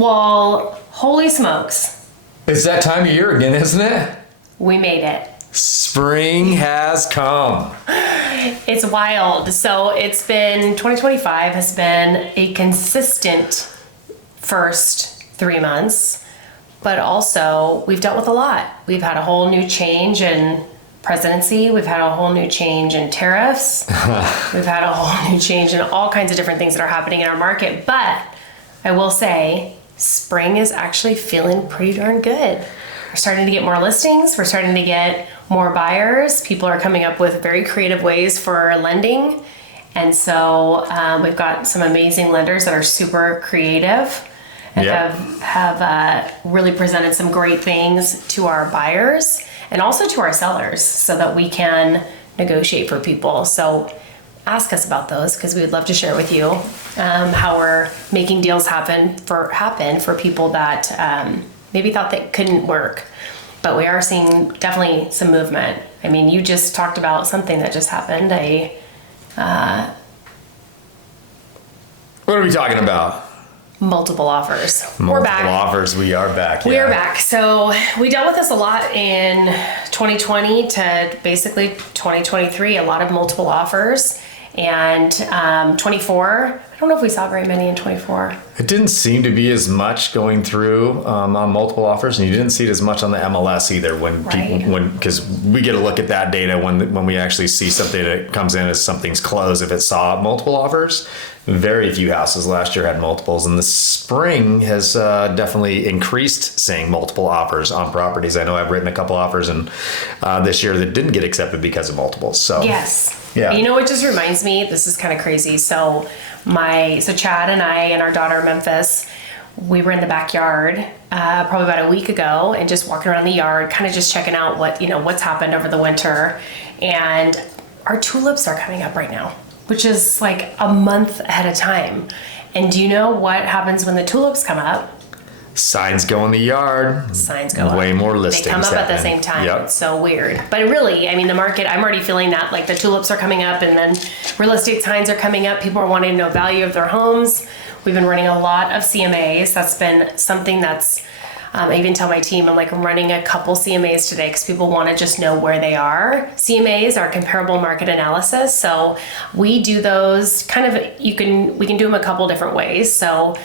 Well, holy smokes. It's that time of year again, isn't it? We made it. Spring has come. It's wild. So 2025 has been a consistent first 3 months, but also we've dealt with a lot. We've had a whole new change in presidency. We've had a whole new change in tariffs. We've had a whole new change in all kinds of different things that are happening in our market. But I will say, spring is actually feeling pretty darn good. We're starting to get more listings. We're starting to get more buyers. People are coming up with very creative ways for lending. And so we've got some amazing lenders that are super creative and have really presented some great things to our buyers and also to our sellers so that we can negotiate for people. So ask us about those because we would love to share with you how we're making deals happen for people that maybe thought that couldn't work. But we are seeing definitely some movement. I mean, you just talked about something that just happened. What are we talking about? Multiple offers. We're back. Multiple offers. We are back. We are back. So we dealt with this a lot in 2020 to basically 2023, a lot of multiple offers. And 24, I don't know if we saw very many in 24. It didn't seem to be as much going through on multiple offers, and you didn't see it as much on the MLS either because we get a look at that data when we actually see something that comes in as something's closed. If it saw multiple offers, very few houses last year had multiples, and the spring has definitely increased seeing multiple offers on properties. I know I've written a couple offers and this year that didn't get accepted because of multiples. So yes. Yeah. You know, it just reminds me, this is kind of crazy. So Chad and I and our daughter Memphis, we were in the backyard probably about a week ago and just walking around the yard, kind of just checking out what's happened over the winter. And our tulips are coming up right now, which is like a month ahead of time. And do you know what happens when the tulips come up? Signs go in the yard. Signs go up. Way more listings. They come up at the same time. Yep. It's so weird. But really, I mean, the market, I'm already feeling that. Like the tulips are coming up and then real estate signs are coming up. People are wanting to know value of their homes. We've been running a lot of CMAs. That's been something that's, I even tell my team, I'm like running a couple CMAs today because people want to just know where they are. CMAs are comparable market analysis. So we do those kind of, we can do them a couple different ways. So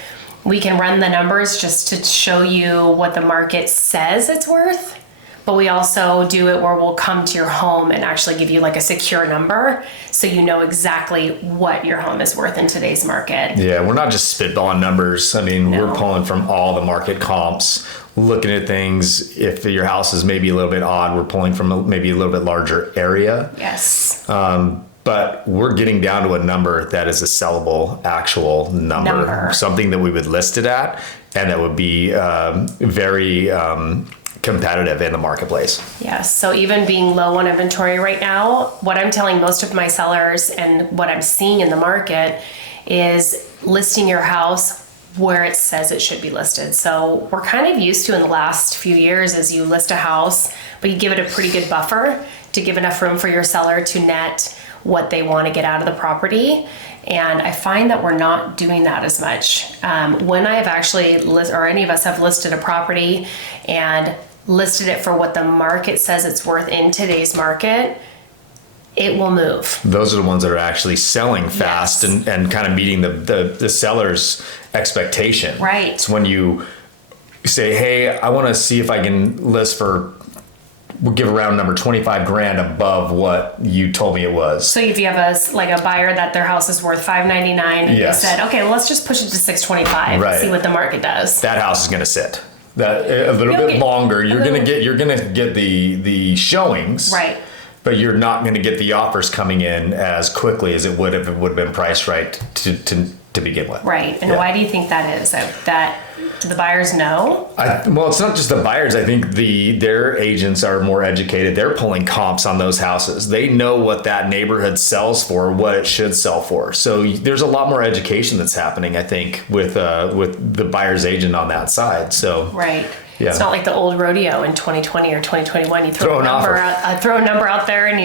we can run the numbers just to show you what the market says it's worth, but we also do it where we'll come to your home and actually give you like a secure number so you know exactly what your home is worth in today's market. Yeah, we're not just spitballing numbers. I mean, we're pulling from all the market comps, looking at things. If your house is maybe a little bit odd, we're pulling from maybe a little bit larger area. Yes. But we're getting down to a number that is a sellable actual number. Something that we would list it at and that would be very competitive in the marketplace. Yes. So even being low on inventory right now, what I'm telling most of my sellers and what I'm seeing in the market is listing your house where it says it should be listed. So we're kind of used to in the last few years is you list a house, but you give it a pretty good buffer to give enough room for your seller to net what they want to get out of the property. And I find that we're not doing that as much. When I have actually or any of us have listed a property and listed it for what the market says it's worth in today's market, it will move. Those are the ones that are actually selling fast. Yes. and kind of meeting the seller's expectation. Right. It's when you say, hey, I want to see if I can list for, we'll give a round number, 25 grand above what you told me it was. So if you have a buyer that their house is worth $599 and yes. you said, okay, well, let's just push it to $625 and see what the market does. That house is going to sit. That a little bit longer. You're going to get the showings. Right. But you're not going to get the offers coming in as quickly as it would have been priced right to begin with. Right. And why do you think that is? That do the buyers know? Well, it's not just the buyers. I think their agents are more educated. They're pulling comps on those houses. They know what that neighborhood sells for, what it should sell for. So there's a lot more education that's happening, I think, with the buyer's agent on that side. So right. Yeah. It's not like the old rodeo in 2020 or 2021. You throw a number out there and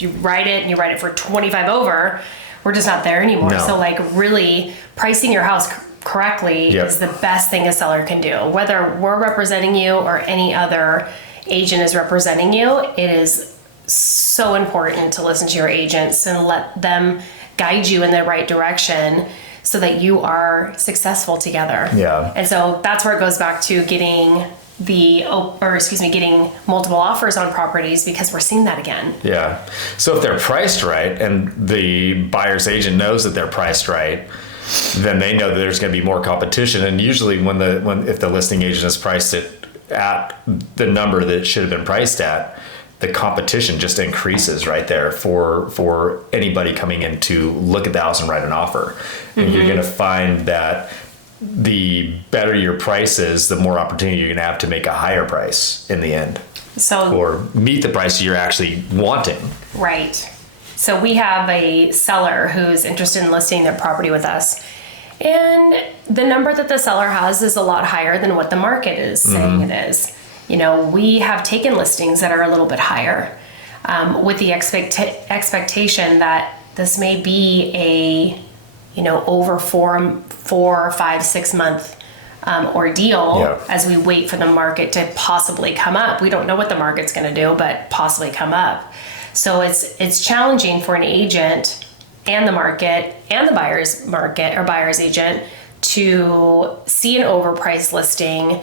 you write it and you write it for 25 over. We're just not there anymore. No. So like really pricing your house correctly is the best thing a seller can do. Whether we're representing you or any other agent is representing you, it is so important to listen to your agents and let them guide you in the right direction so that you are successful together. Yeah. And so that's where it goes back to getting getting multiple offers on properties, because we're seeing that again. Yeah. So if they're priced right and the buyer's agent knows that they're priced right, then they know that there's going to be more competition. And usually if the listing agent has priced it at the number that it should have been priced at, the competition just increases right there for anybody coming in to look at the house and write an offer. And you're going to find that the better your price is, the more opportunity you're going to have to make a higher price in the end. Or meet the price you're actually wanting. Right. So we have a seller who's interested in listing their property with us. And the number that the seller has is a lot higher than what the market is saying it is. We have taken listings that are a little bit higher with the expectation that this may be a, over 4, 5, 6 month ordeal as we wait for the market to possibly come up. We don't know what the market's going to do, but possibly come up. So it's challenging for an agent and the market and the buyer's market or buyer's agent to see an overpriced listing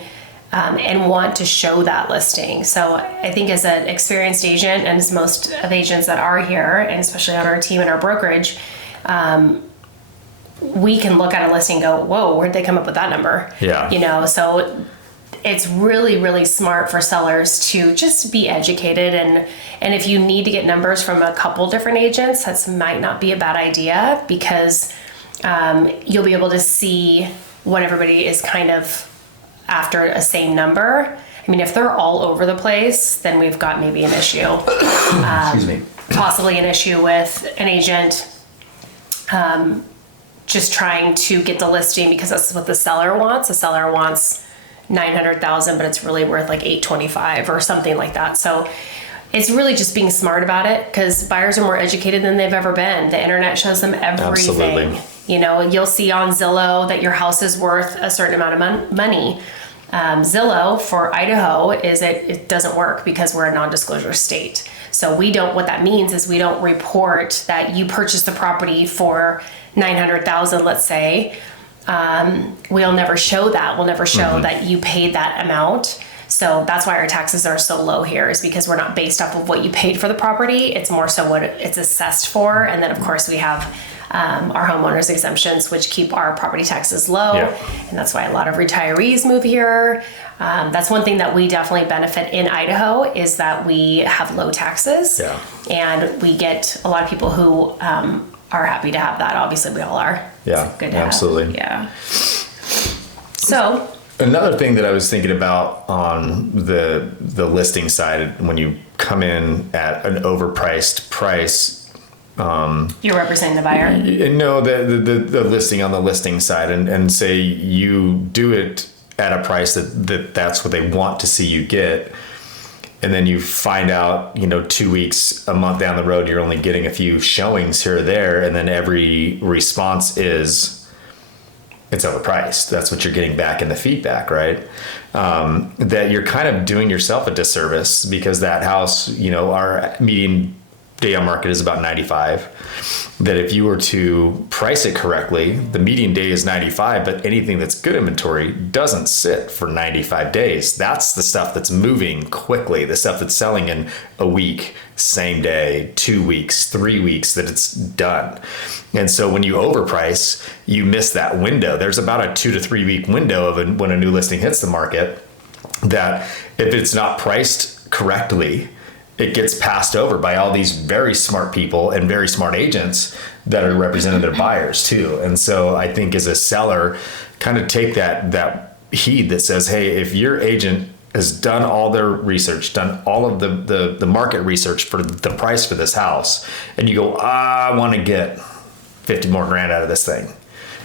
and want to show that listing. So I think as an experienced agent, and as most of agents that are here, and especially on our team and our brokerage, we can look at a listing and go, whoa, where'd they come up with that number? Yeah. So it's really, really smart for sellers to just be educated. And if you need to get numbers from a couple different agents, that might not be a bad idea, because you'll be able to see what everybody is kind of after a same number. I mean, if they're all over the place, then we've got maybe an issue. Excuse me. Possibly an issue with an agent just trying to get the listing because that's what the seller wants. The seller wants $900,000, but it's really worth like $825 or something like that. So it's really just being smart about it, because buyers are more educated than they've ever been. The internet shows them everything. Absolutely. You'll see on Zillow that your house is worth a certain amount of money. Zillow for Idaho it doesn't work because we're a non-disclosure state. So what that means is we don't report that you purchased the property for $900,000, let's say. We'll never show that. We'll never show that you paid that amount. So that's why our taxes are so low here, is because we're not based off of what you paid for the property. It's more so what it's assessed for. And then of course we have our homeowners exemptions, which keep our property taxes low. And that's why a lot of retirees move here. That's one thing that we definitely benefit in Idaho, is that we have low taxes. And we get a lot of people who are happy to have that. Obviously we all are. Yeah, it's good to absolutely. have. So another thing that I was thinking about on the listing side, when you come in at an overpriced price, you're representing the buyer? No, the listing on the listing side, and say you do it at a price that's what they want to see you get. And then you find out, 2 weeks, a month down the road, you're only getting a few showings here or there. And then every response is, it's overpriced. That's what you're getting back in the feedback, right? That you're kind of doing yourself a disservice, because that house, our median day on market is about 95. That if you were to price it correctly, the median day is 95, but anything that's good inventory doesn't sit for 95 days. That's the stuff that's moving quickly, the stuff that's selling in a week, same day, 2 weeks, 3 weeks, that it's done. And so when you overprice, you miss that window. There's about a 2 to 3 week window of when a new listing hits the market, that if it's not priced correctly, it gets passed over by all these very smart people and very smart agents that are representing their buyers too. And so I think as a seller, kind of take that heed that says, hey, if your agent has done all their research, done all of the market research for the price for this house, and you go, I want to get 50 more grand out of this thing,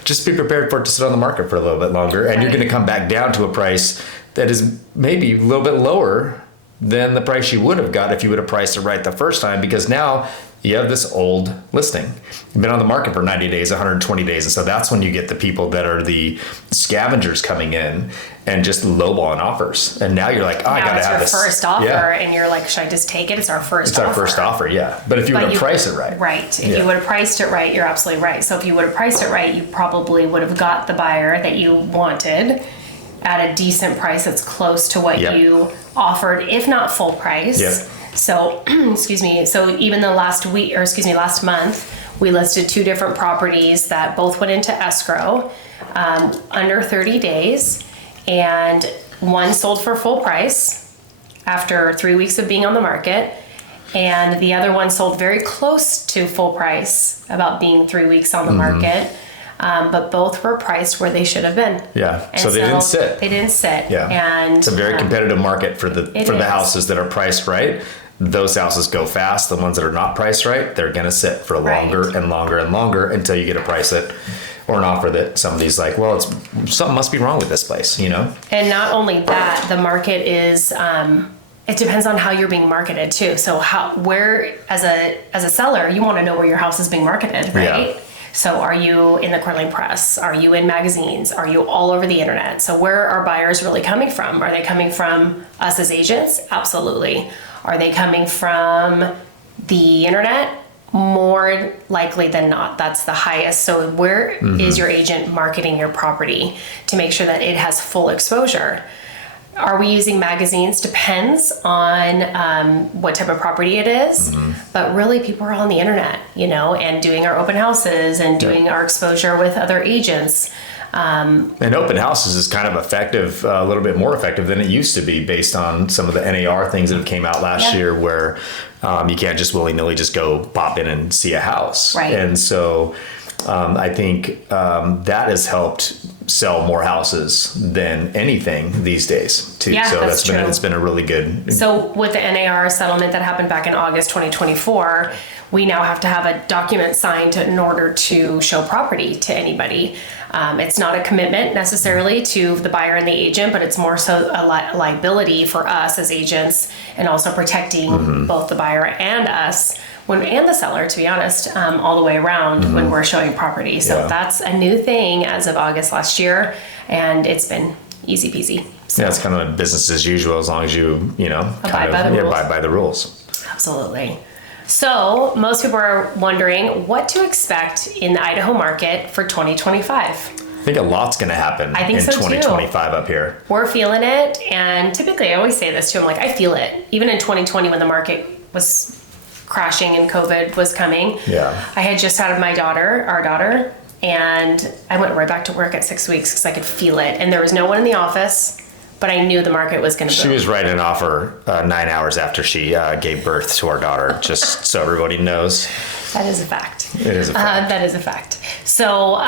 just be prepared for it to sit on the market for a little bit longer. And you're going to come back down to a price that is maybe a little bit lower than the price you would have got if you would have priced it right the first time, because now you have this old listing. You've been on the market for 90 days, 120 days. And so that's when you get the people that are the scavengers coming in and just lowballing offers. And now you're like, oh, I got to have this. It's your first offer. Yeah. And you're like, should I just take it? It's our first offer. It's our first offer, yeah. But if you would have priced it right. Right. If you would have priced it right, you're absolutely right. So if you would have priced it right, you probably would have got the buyer that you wanted at a decent price that's close to what you offered, if not full price. Yep. So, excuse me. So even the last month, we listed 2 different properties that both went into escrow under 30 days, and one sold for full price after 3 weeks of being on the market, and the other one sold very close to full price, about being 3 weeks on the market. But both were priced where they should have been. Yeah. So they didn't sit. They didn't sit. Yeah. And it's a very competitive market for the houses that are priced right. Those houses go fast. The ones that are not priced right, they're going to sit for longer and longer and longer until you get a price that, or an offer that somebody's like, well, something must be wrong with this place, you know? And not only that, the market is, it depends on how you're being marketed too. So where, as a seller, you want to know where your house is being marketed, right? Yeah. So are you in the Coeur d'Alene Press? Are you in magazines? Are you all over the internet? So where are buyers really coming from? Are they coming from us as agents? Absolutely. Are they coming from the internet? More likely than not, that's the highest. So where is your agent marketing your property to make sure that it has full exposure? Are we using magazines? Depends on what type of property it is. But really, people are on the internet, and doing our open houses and doing our exposure with other agents. And open houses is kind of effective, a little bit more effective than it used to be, based on some of the NAR things that have came out last year, where you can't just willy-nilly just go pop in and see a house. Right. And so I think that has helped sell more houses than anything these days too. Yeah, so that's true. It's been a really good. So with the NAR settlement that happened back in August 2024, we now have to have a document signed in order to show property to anybody. It's not a commitment necessarily to the buyer and the agent, but it's more so a liability for us as agents, and also protecting both the buyer and us, and the seller, to be honest, all the way around when we're showing property. So that's a new thing as of August last year, and it's been easy peasy. So. Yeah, it's kind of business as usual, as long as you abide by the rules. Absolutely. So most people are wondering what to expect in the Idaho market for 2025. I think a lot's going to happen in 2025 up here. We're feeling it. And typically I always say this too. I'm like, I feel it. Even in 2020 when the market was crashing and COVID was coming. Yeah. I had just had our daughter, and I went right back to work at 6 weeks because I could feel it. And there was no one in the office, but I knew the market was going to boom. She was writing an offer 9 hours after she gave birth to our daughter, just so everybody knows. That is a fact. It is a fact. That is a fact. So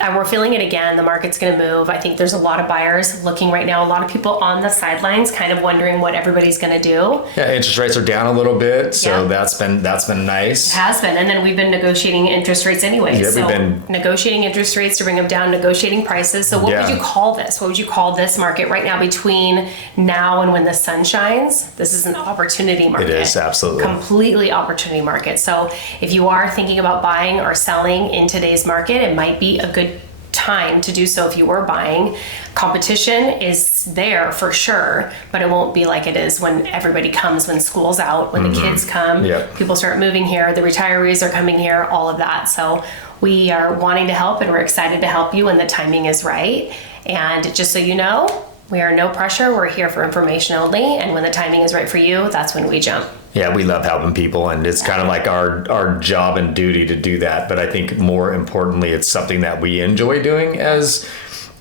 we're feeling it again. The market's going to move. I think there's a lot of buyers looking right now. A lot of people on the sidelines, kind of wondering what everybody's going to do. Yeah, interest rates are down a little bit, so that's been nice. It has been, and then we've been negotiating interest rates anyway. Yeah, so we've been negotiating interest rates to bring them down, negotiating prices. So what would you call this? What would you call this market right now between now and when the sun shines? This is an opportunity market. It is, absolutely. Completely opportunity market. So if you are thinking about buying or selling in today's market, it might be a good time to do so. If you were buying, competition is there for sure, but it won't be like it is when everybody comes, when school's out, when the kids come, people start moving here, the retirees are coming here, all of that. So we are wanting to help, and we're excited to help you when the timing is right. And just so you know, we are no pressure. We're here for information only, and when the timing is right for you, that's when we jump. Yeah, we love helping people, and it's kind of like our job and duty to do that. But I think more importantly, it's something that we enjoy doing as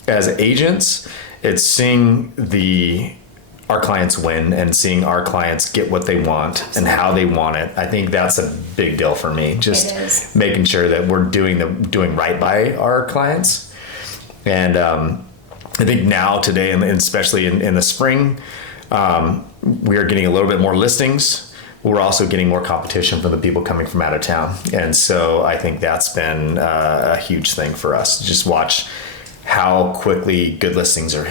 agents. It's seeing our clients win and seeing our clients get what they want and how they want it. I think that's a big deal for me. Just making sure that we're doing right by our clients. And I think now, today, and especially in the spring, we are getting a little bit more listings. We're also getting more competition from the people coming from out of town. And so I think that's been a huge thing for us. Just watch how quickly good listings are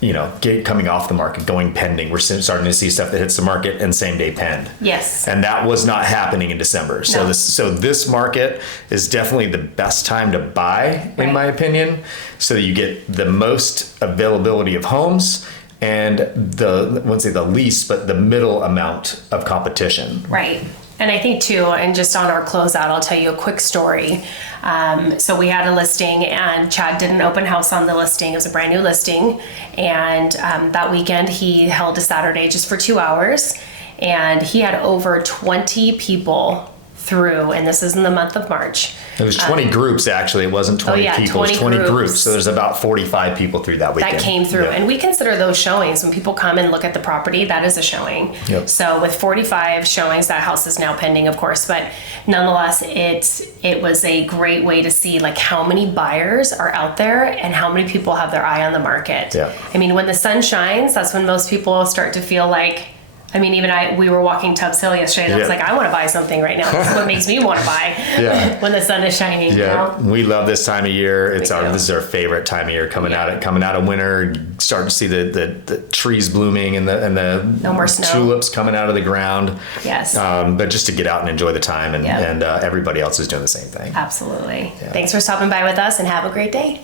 coming off the market, going pending. We're starting to see stuff that hits the market and same day penned. Yes. And that was not happening in December. So No. this market is definitely the best time to buy, in my opinion, so that you get the most availability of homes and I wouldn't say the least, but the middle amount of competition. Right. And I think too, and just on our closeout, I'll tell you a quick story. So we had a listing and Chad did an open house on the listing. It was a brand new listing. And that weekend he held a Saturday just for 2 hours. And he had over 20 people through, and this is in the month of March. It was 20 groups, actually. It wasn't 20 people. It was 20 groups. So there's about 45 people through that weekend. That came through. Yeah. And we consider those showings. When people come and look at the property, that is a showing. Yep. So with 45 showings, that house is now pending, of course. But nonetheless, it was a great way to see like how many buyers are out there and how many people have their eye on the market. Yeah. I mean, when the sun shines, that's when most people start to feel like, I mean, even we were walking Tubbs Hill yesterday and I was like, I want to buy something right now. This is what makes me want to buy when the sun is shining. Yeah, we love this time of year. This do. is our favorite time of year. Coming out of winter, starting to see the trees blooming and the No more snow. tulips coming out of the ground. Yes. But just to get out and enjoy the time, and everybody else is doing the same thing. Absolutely. Thanks for stopping by with us and have a great day.